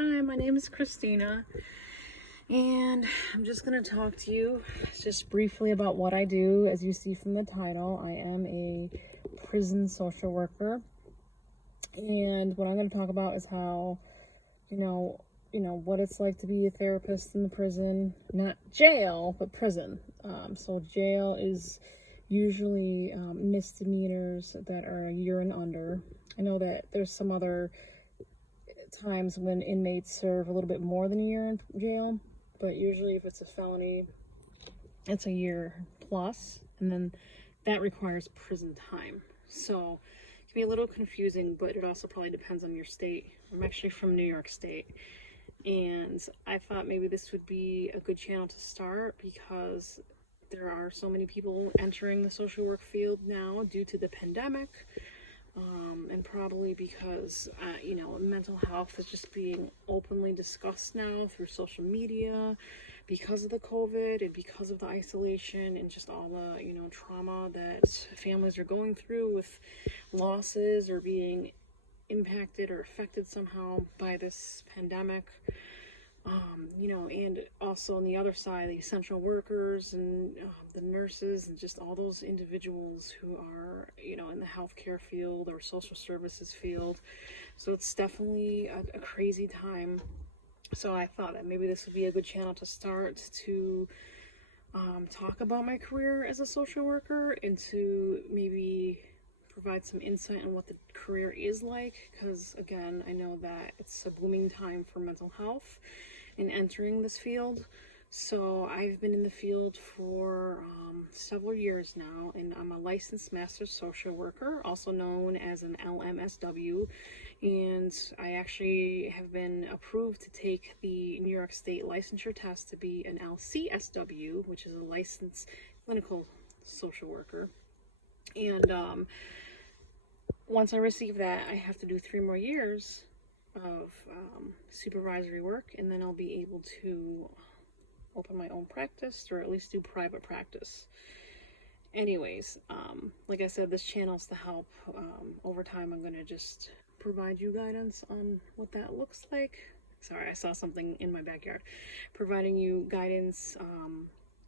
Hi, my name is Christina, and I'm just going to talk to you just briefly about what I do. As you see from the title, I am a prison social worker, and what I'm going to talk about is how, what it's like to be a therapist in the prison, not jail, but prison. So jail is usually misdemeanors that are a year and under. I know that there's some other times when inmates serve a little bit more than a year in jail, but usually if it's a felony, it's a year plus, and then that requires prison time. So it can be a little confusing, but it also probably depends on your state. I'm actually from New York State, and I thought maybe this would be a good channel to start because there are so many people entering the social work field now due to the pandemic. And probably because, mental health is just being openly discussed now through social media because of the COVID and because of the isolation and just all the, trauma that families are going through with losses or being impacted or affected somehow by this pandemic. And also on the other side, the essential workers and the nurses and just all those individuals who are, in the healthcare field or social services field. So it's definitely a crazy time. So I thought that maybe this would be a good channel to start to talk about my career as a social worker and to maybe provide some insight on what the career is like, because again, I know that it's a booming time for mental health in entering this field. So I've been in the field for several years now, and I'm a licensed master social worker, also known as an LMSW, and I actually have been approved to take the New York State licensure test to be an LCSW, which is a licensed clinical social worker. And once I receive that, I have to do 3 more years of supervisory work, and then I'll be able to open my own practice, or at least do private practice. Anyways, like I said, this channel's to help. Over time, I'm going to just provide you guidance on what that looks like. Sorry, I saw something in my backyard. Providing you guidance on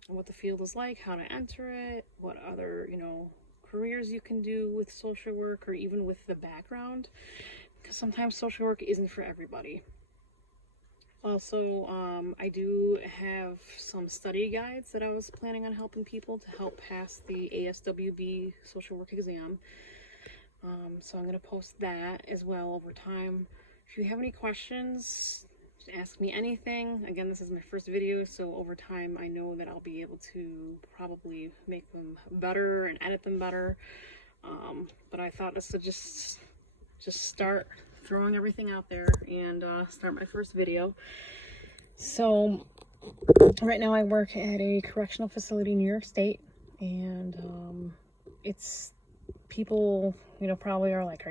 what the field is like, how to enter it, what other, careers you can do with social work, or even with the background, because sometimes social work isn't for everybody. Also, I do have some study guides that I was planning on helping people to help pass the ASWB social work exam. So I'm going to post that as well over time. If you have any questions, just ask me anything. Again, this is my first video, so over time I know that I'll be able to probably make them better and edit them better. But I thought this would just start throwing everything out there and start my first video. So right now I work at a correctional facility in New York State, and it's people, probably are like,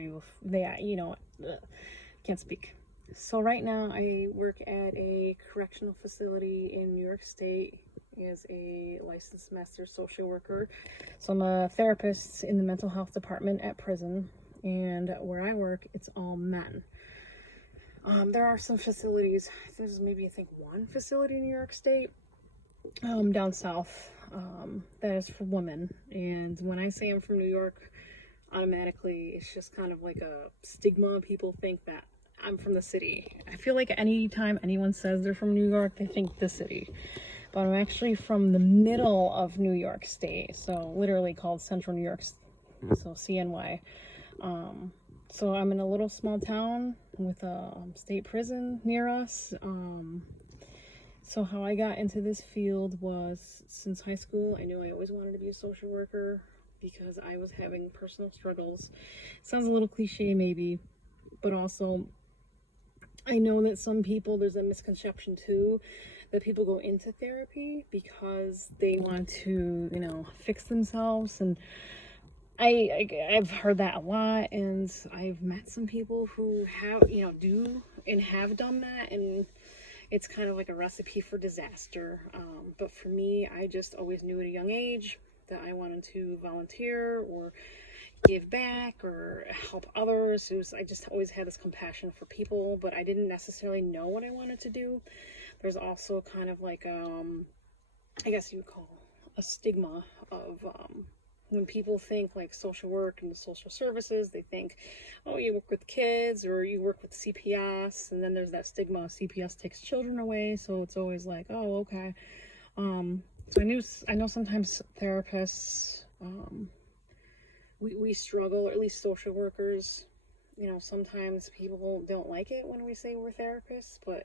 can't speak. So right now I work at a correctional facility in New York State as a licensed master social worker. So I'm a therapist in the mental health department at prison, and where I work, it's all men. There are some facilities, there's maybe one facility in New York State, down south, that is for women. And when I say I'm from New York, automatically it's just kind of like a stigma. People think that I'm from the city. I feel like anytime anyone says they're from New York, they think the city. But I'm actually from the middle of New York State, so literally called Central New York, so CNY. So I'm in a little small town with a state prison near us. So how I got into this field was, since high school, I knew I always wanted to be a social worker because I was having personal struggles. Sounds a little cliche maybe, but also I know that some people, there's a misconception too, that people go into therapy because they want to, fix themselves, and I've heard that a lot, and I've met some people who have, do and have done that, and it's kind of like a recipe for disaster. But for me, I just always knew at a young age that I wanted to volunteer or give back or help others. I just always had this compassion for people, but I didn't necessarily know what I wanted to do. There's also kind of like, I guess you would call a stigma of, when people think like social work and social services, they think, oh, you work with kids or you work with CPS, and then there's that stigma of CPS takes children away, so it's always like, oh, okay. So I know sometimes therapists, we struggle, or at least social workers, sometimes people don't like it when we say we're therapists, but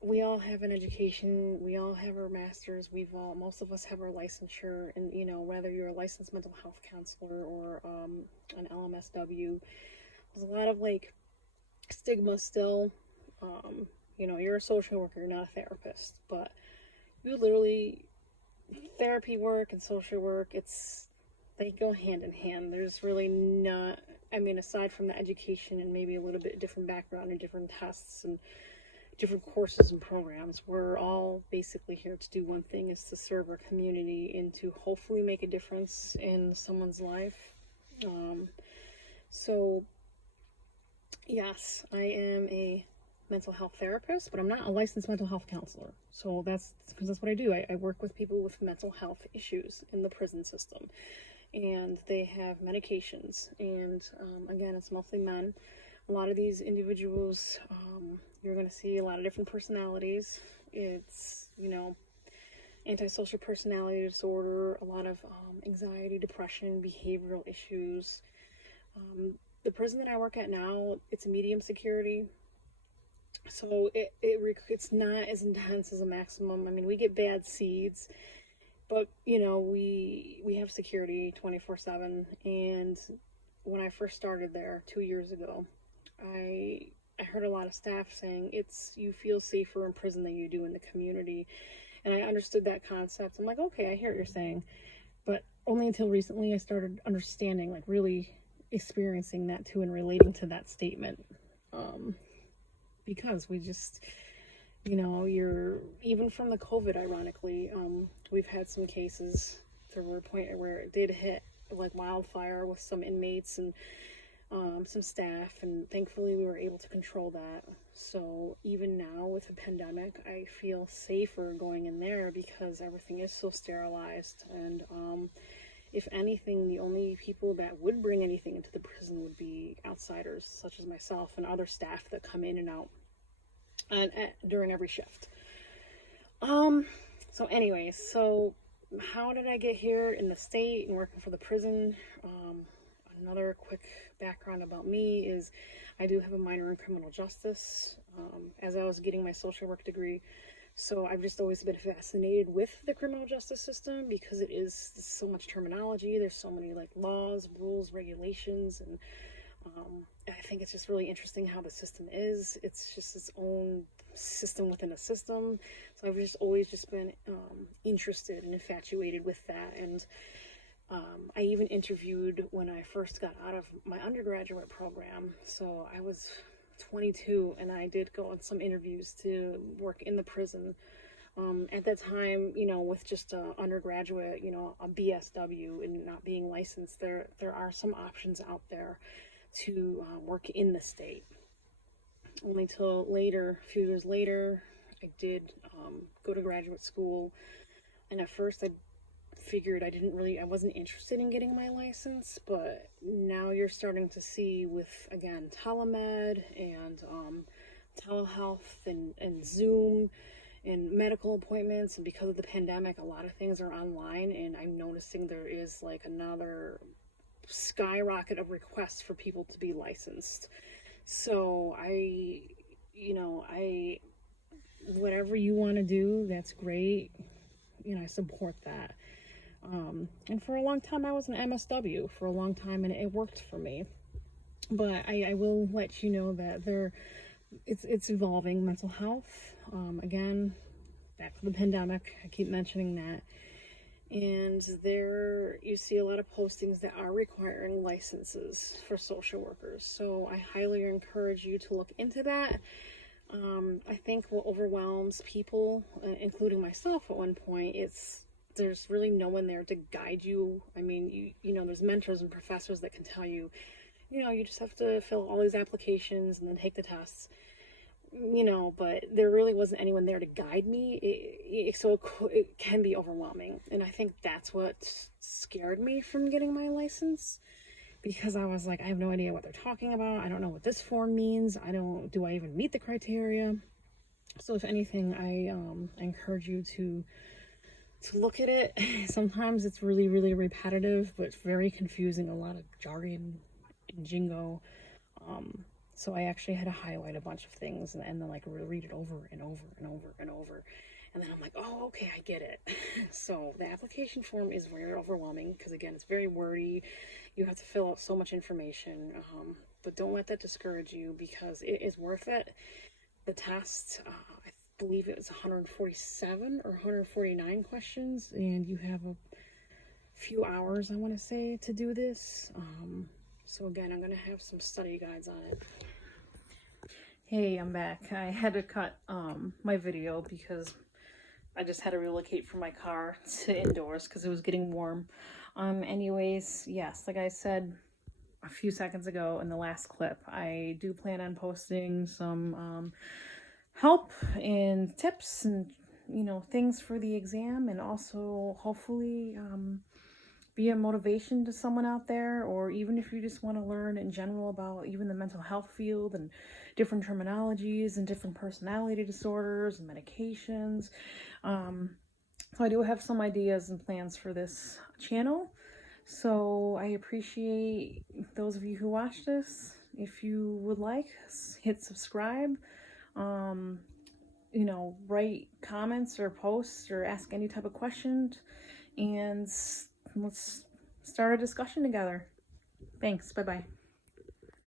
we all have an education, we all have our masters, most of us have our licensure, and whether you're a licensed mental health counselor or an LMSW, there's a lot of like stigma still. You're a social worker, you're not a therapist, but you literally, therapy work and social work, they go hand in hand. There's really not, aside from the education and maybe a little bit different background and different tests and different courses and programs, we're all basically here to do one thing, is to serve our community and to hopefully make a difference in someone's life. So yes, I am a mental health therapist, but I'm not a licensed mental health counselor. So that's because that's what I do. I work with people with mental health issues in the prison system, and they have medications, and again, it's mostly men. A lot of these individuals, you're going to see a lot of different personalities. It's, antisocial personality disorder, a lot of anxiety, depression, behavioral issues. The prison that I work at now, it's a medium security, so it's not as intense as a maximum. We get bad seeds, but we have security 24/7. And when I first started there 2 years ago, I heard a lot of staff saying you feel safer in prison than you do in the community, and I understood that concept. I'm like, okay, I hear what you're saying, but only until recently I started understanding, like really experiencing that too and relating to that statement, because we just, you're, even from the COVID, ironically, we've had some cases. There were a point where it did hit like wildfire with some inmates and some staff, and thankfully we were able to control that. So even now with the pandemic, I feel safer going in there because everything is so sterilized, and if anything, the only people that would bring anything into the prison would be outsiders such as myself and other staff that come in and out during every shift. So anyways, so how did I get here in the state and working for the prison? Another quick background about me is I do have a minor in criminal justice, as I was getting my social work degree. So I've just always been fascinated with the criminal justice system because it is so much terminology. There's so many like laws, rules, regulations, and I think it's just really interesting how the system is. It's just its own system within a system. So I've just always just been interested and infatuated with that. And I even interviewed when I first got out of my undergraduate program. So I was 22 and I did go on some interviews to work in the prison. At that time, with just an undergraduate, a BSW and not being licensed, there are some options out there to work in the state. Only till later, a few years later, I did go to graduate school, and at first I figured I wasn't interested in getting my license, but now you're starting to see with, again, telemed and telehealth and Zoom and medical appointments, and because of the pandemic, a lot of things are online, and I'm noticing there is like another skyrocket of requests for people to be licensed. So whatever you want to do, that's great. I support that. And for a long time, I was an MSW for a long time, and it worked for me. But I will let you know that it's evolving. Mental health, again, back to the pandemic, I keep mentioning that. And there you see a lot of postings that are requiring licenses for social workers. So I highly encourage you to look into that. I think what overwhelms people, including myself at one point, it's there's really no one there to guide you. I mean, you know, there's mentors and professors that can tell you, you know, you just have to fill all these applications and then take the tests, you know, but there really wasn't anyone there to guide me. It can be overwhelming. And I think that's what scared me from getting my license, because I was like, I have no idea what they're talking about. I don't know what this form means. Do I even meet the criteria? So if anything, I encourage you to look at it. Sometimes it's really, really repetitive, but it's very confusing, a lot of jargon and jingo. So I actually had to highlight a bunch of things and then like read it over and over and over and over. And then I'm like, oh, okay, I get it. So the application form is very overwhelming because, again, it's very wordy. You have to fill out so much information. But don't let that discourage you, because it is worth it. The test, I believe it was 147 or 149 questions, and you have a few hours, I want to say, to do this. So again, I'm going to have some study guides on it. Hey, I'm back. I had to cut my video because I just had to relocate from my car to indoors because it was getting warm. Anyways, yes, like I said a few seconds ago in the last clip, I do plan on posting some help and tips and, you know, things for the exam, and also hopefully be a motivation to someone out there, or even if you just want to learn in general about even the mental health field and different terminologies and different personality disorders and medications. So I do have some ideas and plans for this channel. So I appreciate those of you who watch this. If you would like, hit subscribe. You know, write comments or posts or ask any type of question, and let's start a discussion together. Thanks. Bye-bye.